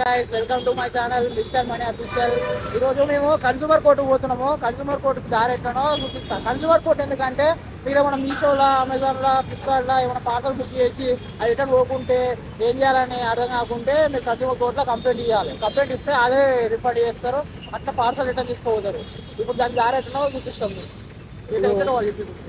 Guys welcome to my channel mister money official. ఈరోజు మేము consumer కోర్టుకు పోతున్నాము. కన్సూమర్ కోర్టుకు దారి ఎట్లనో చూపిస్తాం. కన్సూమర్ కోర్టు ఎందుకంటే ఇక్కడ మనం మీషోలో, అమెజాన్లో, ఫ్లిప్కార్ట్లో ఏమైనా పార్సల్ బుక్ చేసి అది రిటర్న్ పోకుంటే ఏం చేయాలని అర్థం కాకుంటే మీరు కన్సూమర్ కోర్టులో కంప్లైంట్ ఇవ్వాలి. కంప్లైంట్ ఇస్తే అదే రిఫండ్ చేస్తారు, అట్లా పార్సల్ రిటర్న్ తీసుకోపోతారు. ఇప్పుడు దాని దారి ఎట్లనో చూపిస్తాం.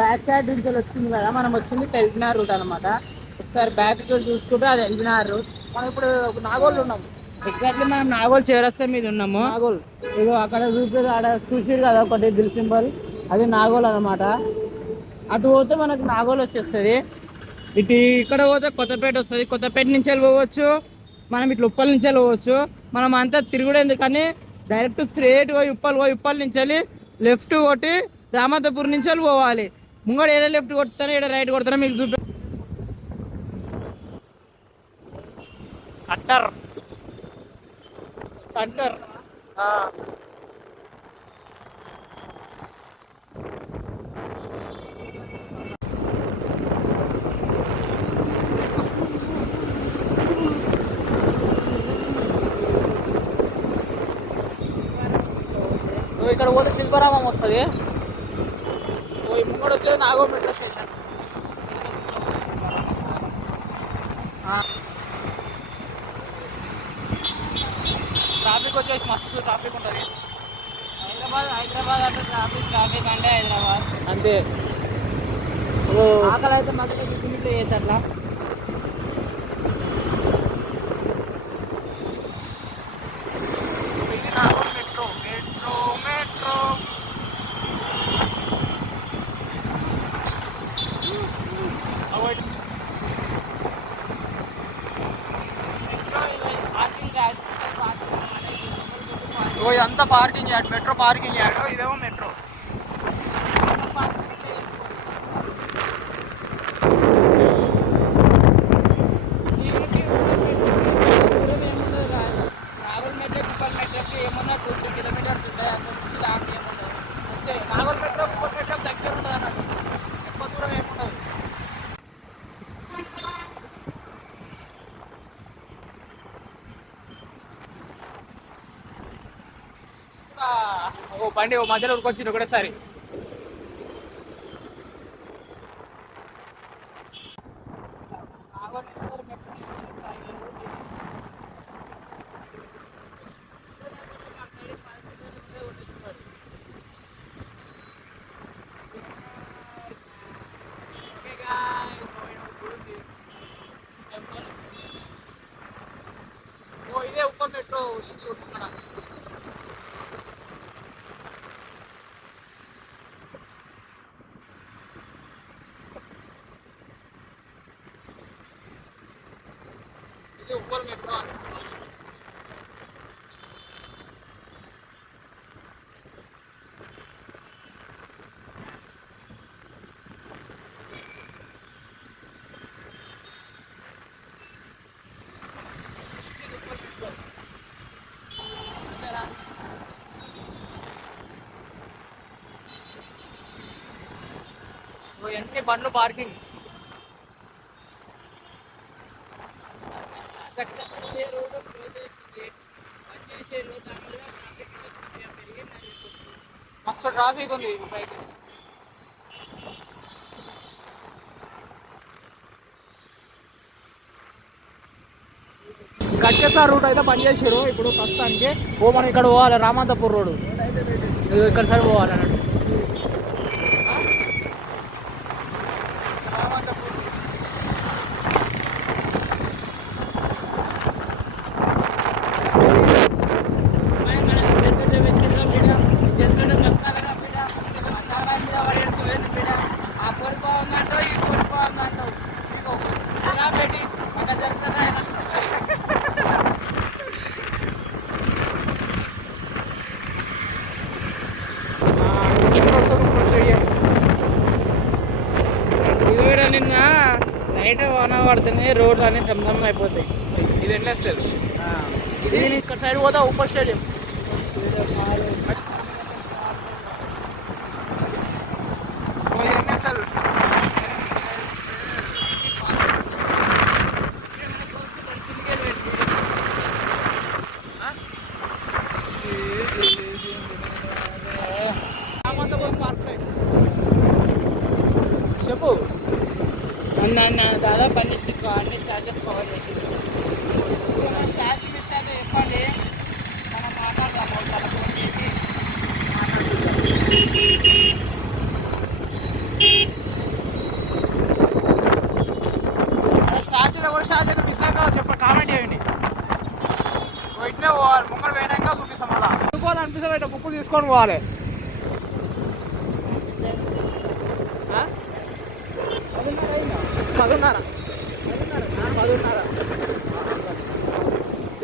బ్యాక్ సైడ్ నుంచి వచ్చింది కదా, మనం వచ్చింది తెలిసినార్ రూట్ అనమాట. ఒకసారి బ్యాక్ చూసుకుంటే అది తెలిసినార్ రూట్. మనం ఇప్పుడు నాగోల్ ఉన్నాము. ఎగ్జాక్ట్లీ మనం నాగోల్ చివరస్తా మీద ఉన్నాము. నాగోల్ ఇగో అక్కడ చూసిరు కదా ఒకటి దిల్ సింబల్, అది నాగోల్ అనమాట. అటు పోతే మనకు నాగోల్ వచ్చేస్తుంది. ఇక్కడ పోతే కొత్తపేట వస్తుంది. కొత్తపేట నుంచి వెళ్ళిపోవచ్చు, మనం ఇట్లా ఉప్పల్ నుంచి వెళ్ళిపోవచ్చు. మనం అంతా తిరుగుడు ఎందుకని డైరెక్ట్ స్ట్రేట్ పోయి ఉప్పల్ నుంచి వెళ్ళి లెఫ్ట్ కొట్టి రామాంతపూర్ నుంచి వెళ్ళి పోవాలి. ముంగడు ఏదో లెఫ్ట్ కొడతానో ఏదో రైట్ కొడతానో మీకు చూపి అట్టర్ అంటారు. ఇక్కడ పోతే శిల్పారామం వస్తుంది. ముంగడు వచ్చేది నాగోల్ మెట్రో స్టేషన్. ట్రాఫిక్ వచ్చేసి మస్తు ట్రాఫిక్ ఉంటుంది. హైదరాబాద్ అంటే ట్రాఫిక్ అంటే హైదరాబాద్ అంతే. ఆకలి అయితే మధ్యలో టిఫిన్ చేయొచ్చు అట్లా. ఇది నాగోల్ మెట్రో మెట్రో మెట్రో ఇదంతా parking yard, metro parking yard. ఇదేమో మెట్రో. నాగోల్ మెట్రో ఉప్పల్ మెట్రోకి ఏమన్నా 2 కిలోమీటర్స్ ఉంటాయి. అక్కడ నుంచి లాంగ్ ఏముండదు. అంతే. నాగోల్ మెట్రో ఉప్పల్ మెట్రో దగ్గర ఉంటుంది అన్నట్టు, ఎక్కువ దూరం ఏముండదు. ఓ బండి ఓ మధ్యలో ఉరికొచ్చింది ఒకటేసారి. ఇదే ఉప్పల్ మెట్రో సిటీ ఉంటున్నా. ఇది ఉప్పల్ మెట్రో అని. ఎన్ని బండ్లు పార్కింగ్. మస్తు ట్రాఫిక్ ఉంది ఇప్పుడైతే. గట్కేసార్ రూట్ అయితే పనిచేసారు ఇప్పుడు ప్రస్తుతానికి. మనం ఇక్కడ పోవాలి, రామాంతపూర్ రోడ్ ఇక్కడ సైడ్ పోవాలి అన్నట్టు. నిన్న నైట్ వాన పడుతుంది, రోడ్లు అన్ని దమ్దమ్ అయిపోతాయి. ఇది ఎట్లా వస్తుంది? ఇది ఇక్కడ సైడ్ పోతా ఉప్పల్ స్టేడియం. దాదాపు అన్ని స్టాచెస్ కవర్ చేసి స్టాచ్యూ ఇస్తాక చెప్పండి, మనం మాట్లాడదాము. చాలా ఫోన్ చేసి స్టాచ్యూలో కూడా స్టాచ్యూ అయితే మిస్ అవుతుందో చెప్పండి, కామెంట్ చేయండి. ఇట్లే పోవాలి, ముంగడు పోయినాక చూపిస్తాం. మళ్ళీ అనుకోవాలనిపిస్తే ఇట్లా బుక్కులు తీసుకొని పోవాలి. పదున్నర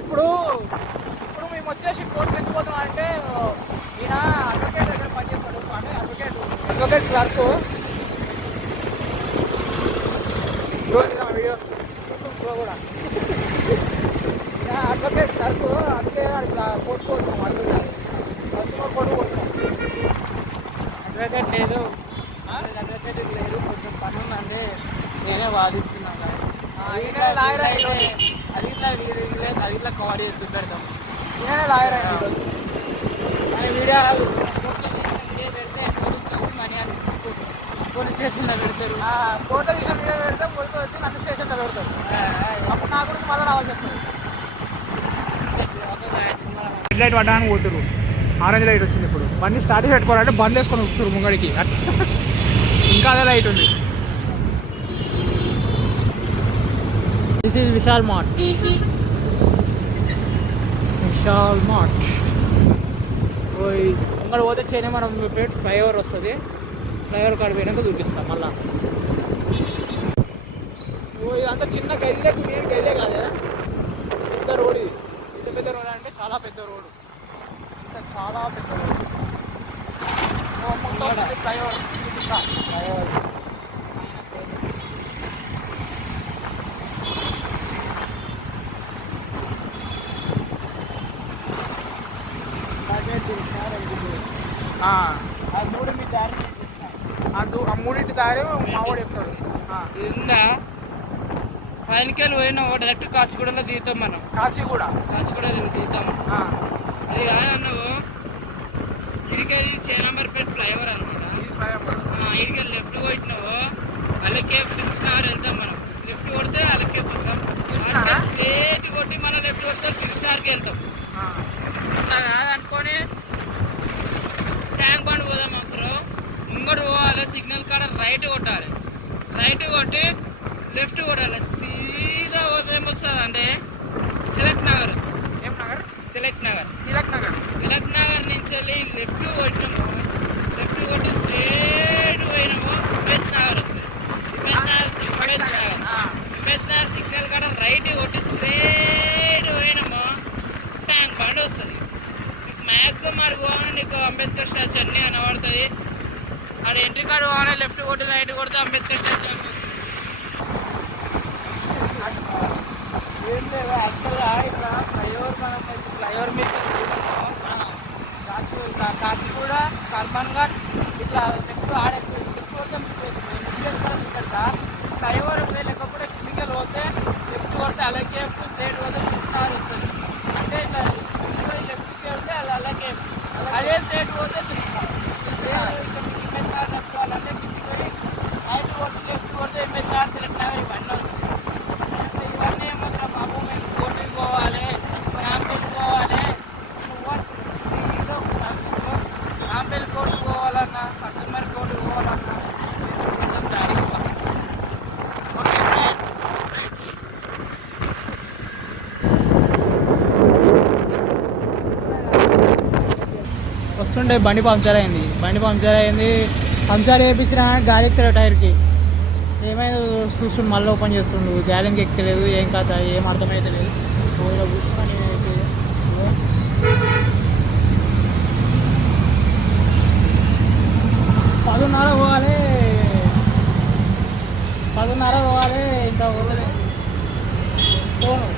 ఇప్పుడు మేము వచ్చేసి కోర్టుకు ఎందుకు పోతున్నాం అంటే ఈయన అడ్వకేట్ దగ్గర పనిచేస్తాడు. అంటే అడ్వకేట్ క్లర్క్ వీడియో కూడా అడ్వకేట్ క్లర్క్ అందుకే అట్లా కోర్టుకు పోతున్నాం. కన్స్యూమర్ కోర్టు పోతున్నాం. అడ్వకేట్ లేదు, అడ్వకేట్ లేదు, కొంచెం పని ఉందంటే నేనే వాదిస్తున్నాను. అది ఇట్లా కవర్ చేసి పెడతాం. నేనే లాయర్ అయినా వీడియో పెడితే పోలీస్ స్టేషన్లో పెడతారు. ఫోటో తీసిన వీడియో పెడితే పోలీసు వచ్చి నన్ను స్టేషన్లో పెడతారు. అప్పుడు నా గురించి మళ్ళీ రావాల్సి వస్తుంది. రెడ్ లైట్ పడ్డానికి పోతురు, ఆరెంజ్ లైట్ వచ్చింది. ఇప్పుడు బండి స్టార్ట్ పెట్టుకోవాలంటే బండి వేసుకొని వస్తున్నారు ముంగడికి. ఇంకా అదే లైట్ ఉంది. This is Vishal Mart. Vishal Mart ముంగడు పోతే చేనే మనం పేట్ ఫ్లైఓవర్ వస్తుంది. ఫ్లైఓవర్ కాడ పోయినాక చూపిస్తాం మళ్ళా. ఇదంతా చిన్న గల్లే, గల్లే కాదే, పెద్ద రోడ్. ఇది ఇంత పెద్ద రోడ్ అంటే చాలా పెద్ద రోడ్, చాలా పెద్ద రోడ్. మొత్తం ఫ్లైఓవర్ చూపిస్తా. ఫ్లైఓవర్ ఆ మూడింటి దారి మావాడు చెప్తాడు. ఉందా పైనకెళ్ళి పోయినా డైరెక్ట్ కాచిగూడలో దిగుతాం. మనం కాచిగూడ దిగుతాం. అది కాదన్నావు ఇడికెళ్ళి చేనంబర్పేట ఫ్లైఓవర్ అనమాట. ఇడికెళ్ళి లెఫ్ట్ కొట్టినావు అల్లకే కృష్ణార్ వెళ్తాం. మనం లెఫ్ట్ కొడితే అల్లకే వస్తాం. స్ట్రేట్ కొట్టి మనం లెఫ్ట్ కొడితే కృష్ణార్కి వెళ్తాం. అనుకొని ట్యాంక్ బండ్ పోదాం. అక్కడ ముంగడు పోవాలి, సిగ్నల్ కాడ రైట్ కొట్టాలి. రైట్ కొట్టి లెఫ్ట్ కొట్టాలి. సీదా పోతే ఏమొస్తుంది అంటే తిలక్ నగర్ వస్తుంది. ఏం నగర్? తిలక్ నగర్. తిలక్ నగర్ నుంచి వెళ్ళి లెఫ్ట్ కొట్టినాము. లెఫ్ట్ కొట్టి స్ట్రేట్ పోయినాము హిమేత్ నగర్ వస్తుంది. హిమేత్ నగర్ సిగ్నల్ కాడ రైట్ కొట్టి స్ట్రేట్ పోయినాము ట్యాంక్ బండ్ వస్తుంది. మ్యాక్సిమం ఆడు పోగానే నీకు అంబేద్కర్ స్టాచ్యూ అన్నీ కనబడుతుంది. ఆడ ఎంట్రీ కార్డు పోగానే లెఫ్ట్ కొట్టి రైట్ కొడితే అంబేద్కర్ స్టాచ్యూ అని ఏం లేదు. యాక్చువల్గా ఇట్లా ఫ్లైఓవర్ మీద కాచిగూడ, కర్మన్ ఘాట్ ఇట్లా లెఫ్ట్ ఆడే లెఫ్ట్ కొడితే ఫ్లైఓవర్ మీద లేకపోతే కిందికెళ్ళి పోతే లెఫ్ట్ కొడితే అలాగే స్ట్రేట్ పోతే కృష్ణార్ వస్తుంది. అంటే ఇట్లా లెఫ్ట్కి వెళ్తే అలాగే అదే స్ట్రేట్ పోతే కృష్ణార్. నచ్చుకోవాలంటే కిందికి వెళ్ళి రైట్ కొట్టి లెఫ్ట్ కొడితే ఎంబెద్కర్, తిలక్ నగర్ ఇవన్నీ వస్తుంది. ఇవన్నీ ఏమవుతున్నా బాబు మేము కోర్టుకి పోవాలి, రాంపేట్ పోవాలి. రాంపేట్ కోర్టుకు పోవాలన్నా, కస్టమర్ కోర్టుకు పోవాలన్నా వస్తుండే బండి పంక్చర్ అయింది. పంక్చర్ వేయించిన గాలి ఎక్కలేదు టైర్కి. ఏమైనా చూస్తుండు, మళ్ళీ ఓపెన్ చేస్తుండు. గ్యాలెన్కి ఎక్కలేదు, ఏం కాదు, ఏం అర్థమైతే లేదు. కూర్చొని నేనైతే 10:30 పోవాలి, 10:30 పోవాలి. ఇంకా ఊళ్ళో ఫోను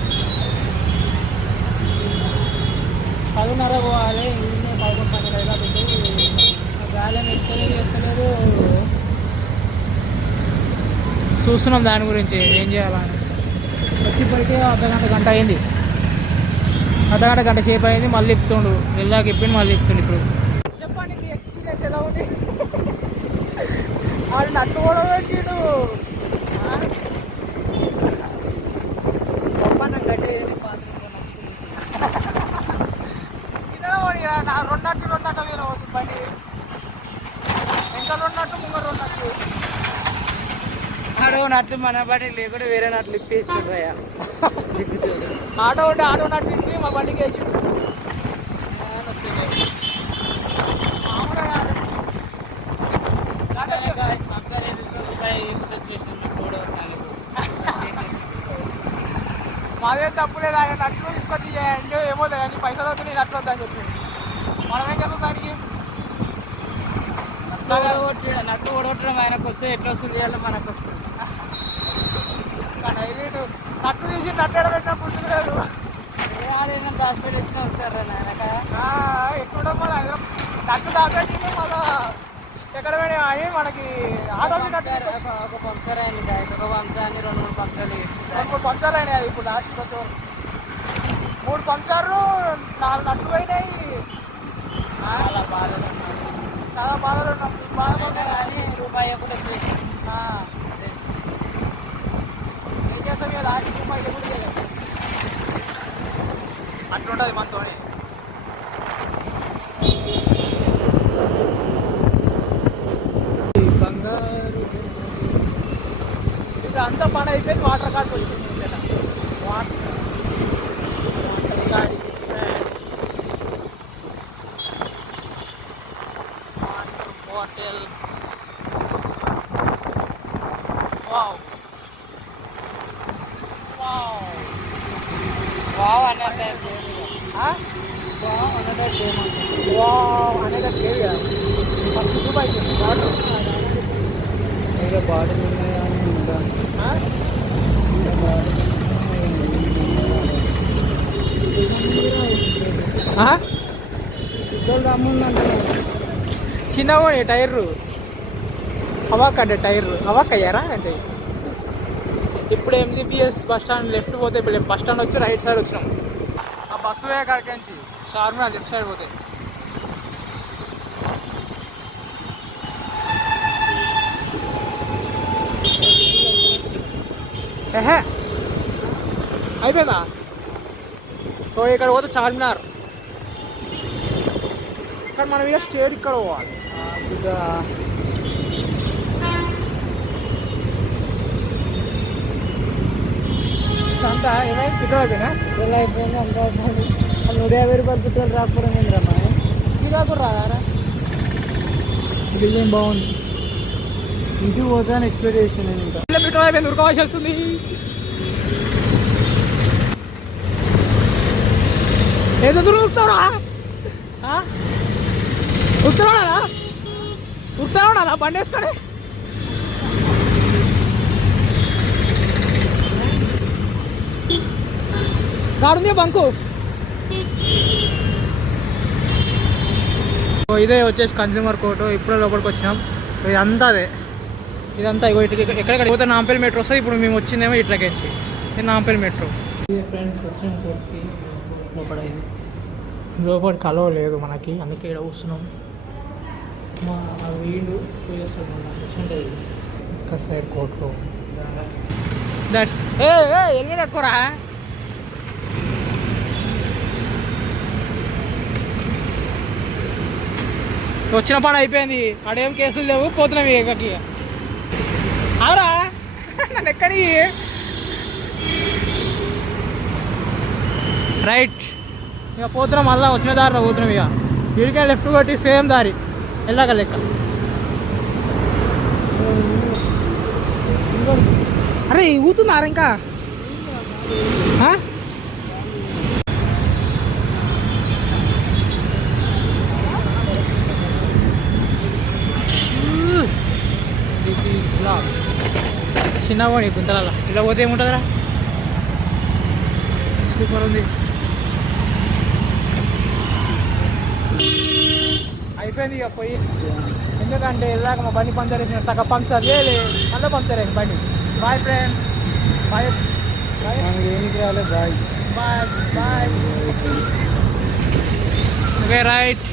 10:30 పోవాలి. 11:10 పెట్టి గాలిని ఎక్కలేదు, చేస్తలేదు. చూస్తున్నాం దాని గురించి ఏం చేయాలని. వచ్చిపోయితే గంట అయింది, గంట సేపు అయింది. మళ్ళీ ఇప్పుతుండు, వెళ్ళాక ఇప్పిండి మళ్ళీ ఇప్పిండు. ఇప్పుడు చెప్పండి మీ ఎక్స్పీరియన్స్ ఎలా ఉంది? వాళ్ళు నట్టు కూడా పెట్టిండు. నా రెండట్టు మీరు బండి ఇంకా రెండట్టు ముంగరు రెండట్టు ఆడో నట్లు మన బండి లేకుండా వేరే నట్లు ఇప్పేస్తుండ్రయ్యా. ఆటో ఉంటే ఆటో నట్టు ఇప్పి మా బండికి వేసి మాదే తప్పులేదు ఆయన నట్లు తీసుకొచ్చి చేయండి ఏమో కానీ పైసలు అవుతుంది నట్లు వద్దని చెప్పి మనమేం కదా దానికి నట్లు ఓడగొట్టడం ఆయనకు వస్తే ఎట్లా వస్తుంది చేయాలి మనకు వస్తుంది. నట్లు తీసి నట్టెడ పెట్టిన పుట్టులేదు ఆడైనా దాచిపెట్టి వచ్చినా వస్తారా నాయనక ఎక్కడ మన నట్టు దాపెట్టి మళ్ళా ఎక్కడ పోయినా అని మనకి ఆటో ఒక పంక్చర్ అయింది గాయస్. ఒక పంక్చర్ని 2-3 పంక్చర్లు వేస్తుంది. 2-3 పంక్చర్లు అయినాయి ఇప్పుడు లాస్ట్ కొంచెం 3 పంక్చర్లు 4 నట్లు పోయినాయి. చాలా బాధలు చాలా బాధలు ఉన్నాం బాధపడ్డా కానీ రూపాయి కూడా వచ్చేసి ఏం చేస్తాం ఇక లాస్ట్ రూపాయి కూడా అట్లుంటుంది మనతో బంగారు ఇప్పుడు అంతా పని అయిపోయింది. వాటర్ కార్డ్ వచ్చింది water bottle wow wow wow అన్నట్టు వావ్ అనేది లేదు కదా ఫస్ట్ దుబాయ్ వాటర్ బాడీ ఉన్నాయా చిన్నగా టైర్లు హవాక్ అంటే టైర్లు హవాక్ అయ్యారా అంటే ఇప్పుడు ఎంజీబీఎస్ బస్ స్టాండ్ లెఫ్ట్ పోతే ఇప్పుడు బస్ స్టాండ్ వచ్చి రైట్ సైడ్ వచ్చినాం. ఆ బస్సు వే కాడికి నుంచి షార్మినార్ లెఫ్ట్ సైడ్ పోతే ఏహే అయిపోయిందా. సో ఇక్కడ పోతే చార్మినార్. ఇక్కడ మనం ఇక స్టేట్ ఇక్కడ పోవాలి అంతా ఏమైంది పెట్రోల్ అయిపోయినా అయిపోయింది. అంతా 150 రూపాయలు పెట్రోల్ రాకపోవడం ఏంద్రమ్మా. ఇది కూడా రాదా బిల్లింగ్ బాగుంది. ఇంటికి పోతాను ఎక్స్పెక్ట్ చేసిన నేను ఇంకా పెట్రోల్ అయిపోయింది ఉరకాల్సి వస్తుంది. ఏదో ఉరుకుతావురా ఉరుకుతావునా ఉరుకుతావునా బండి వేసుకొని కాడుంది బంకు. ఇదే వచ్చేసి కన్జ్యూమర్ కోర్టు. ఇప్పుడు లోపలికి వచ్చినాం. ఇదంతా అదే ఇదంతా ఇగో ఇటు ఎక్కడెక్కడ పోతే నాంపల్లి మెట్రో వస్తుంది. ఇప్పుడు మేము వచ్చిందేమో ఇట్లకించి ఇది నాంపల్లి మెట్రో. ఫ్రెండ్స్ వచ్చిన కోర్టుకి లోపల ఇది లోపల కలవ లేదు మనకి, అందుకే ఇక్కడ కూర్చున్నాం. మా వీడు వచ్చింటే ఇక్కడ సైడ్ కోర్టులో దట్స్ ఎల్లి పెట్టుకోరా. వచ్చిన పని అయిపోయింది. ఆడేం కేసులు లేవు, పోతున్నాం ఎక్కడికి. అవరా నన్ను ఎక్కడి రైట్ ఇక పోతున్నాం. మళ్ళీ వచ్చిన దారిలో పోతున్నాం. ఇక వీడికే లెఫ్ట్ కొట్టి సేమ్ దారి వెళ్ళాక లెక్క. అరే ఊతున్నారా ఇంకా చిన్నగా పోనీ గుంతల ఇలా పోతే ఏముంటుందిరా. సూపర్ ఉంది. అయిపోయింది ఇక పోయి. ఎందుకంటే వెళ్ళాక మా బండి పంచర్ వేసిన సగం పంక్చర్ చేయలే, మళ్ళీ పంక్చర్ అయింది బండి. బాయ్ ఫ్రెండ్స్, బాయ్ ఏమిటి రాలే. Bye bye bye. Okay right.